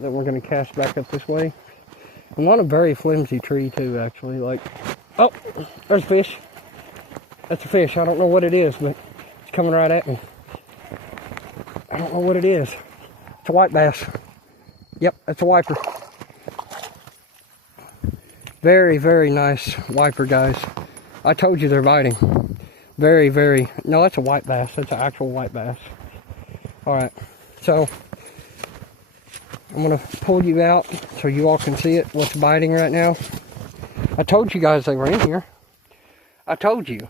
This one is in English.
that we're going to cast back up this way. I'm on a very flimsy tree too, actually. Like, oh, there's a fish. That's a fish. I don't know what it is, but it's coming right at me. I don't know what it is. It's a white bass. Yep, that's a wiper. Very, very nice wiper, guys. I told you they're biting. Very, very... No, that's a white bass. That's an actual white bass. Alright, so I'm going to pull you out so you all can see it, what's biting right now. I told you guys they were in here. I told you.